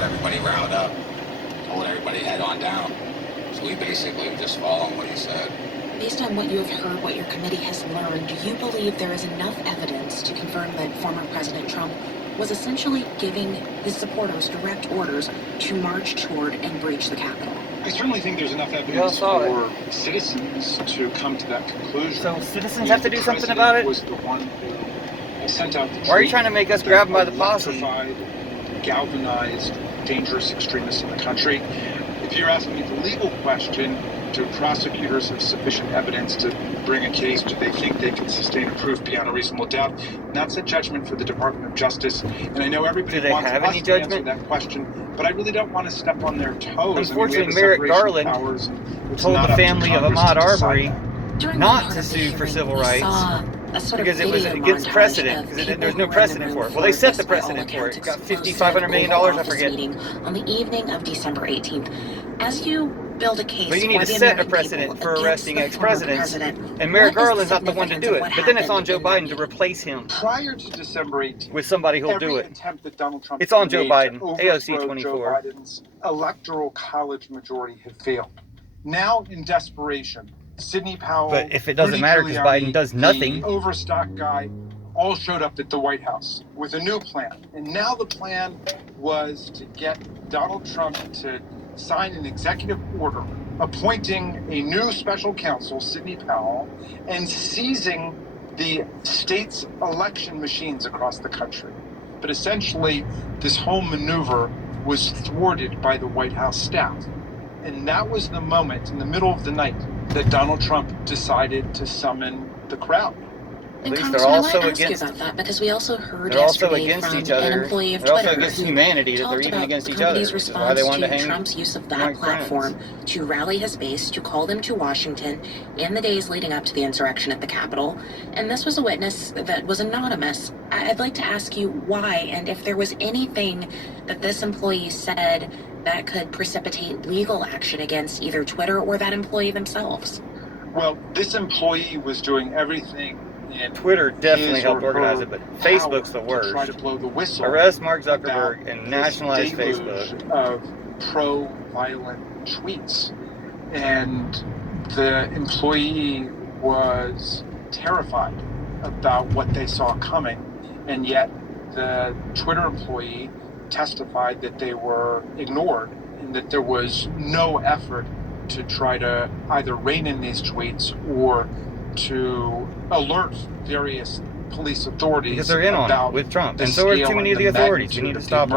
got everybody riled up, told everybody head on down. So we basically just following what he said. Based on what you have heard, what your committee has learned, do you believe there is enough evidence to confirm that former President Trump was essentially giving his supporters direct orders to march toward and breach the Capitol? I certainly think there's enough evidence for citizens to come to that conclusion. So citizens have to do something about it? Was the one who sent out the Why are you trying to make us grab them by the posse? Galvanized, dangerous extremists in the country. If you're asking me the legal question, do prosecutors have sufficient evidence to bring a case? Do they think they can sustain a proof beyond a reasonable doubt? And that's a judgment for the Department of Justice. And I know everybody wants us to answer that question, but I really don't want to step on their toes. Unfortunately, Merrick Garland told the family of Ahmaud Arbery not to sue for civil rights because it was against precedent, because there's no precedent for it. Well, they set the precedent for it. It got $500 million, I forget. On the evening of December 18th, as you build a case, but you need to set a precedent for arresting ex-presidents, and Merrick Garland's not the one to do it. But then it's on Joe Biden to replace him prior to December 18th with somebody who'll do it. It's on Joe Biden. AOC 24. Joe Biden's electoral college majority had failed. Now, in desperation, Sidney Powell, but if it doesn't matter because Biden does nothing, the Overstock guy, all showed up at the White House with a new plan. And now the plan was to get Donald Trump to sign an executive order appointing a new special counsel, Sidney Powell, and seizing the state's election machines across the country. But essentially, this whole maneuver was thwarted by the White House staff. And that was the moment in the middle of the night that Donald Trump decided to summon the crowd. At least they're also against. About that because we also heard they're also yesterday against from each other. An employee of they're Twitter also against humanity that they're even against each other. Which is why they wanted to hang Trump's use of that platform to rally his base, to call them to Washington in the days leading up to the insurrection at the Capitol. And this was a witness that was anonymous. I'd like to ask you why, and if there was anything that this employee said that could precipitate legal action against either Twitter or that employee themselves. Well, this employee was doing everything. Twitter definitely helped organize it, but Facebook's the worst. Try to blow the whistle. Arrest Mark Zuckerberg and nationalize Facebook. Of pro-violent tweets, and the employee was terrified about what they saw coming, and yet the Twitter employee testified that they were ignored and that there was no effort to try to either rein in these tweets or to alert various police authorities because they're in on it with Trump, and so are too many of the authorities. We need to stop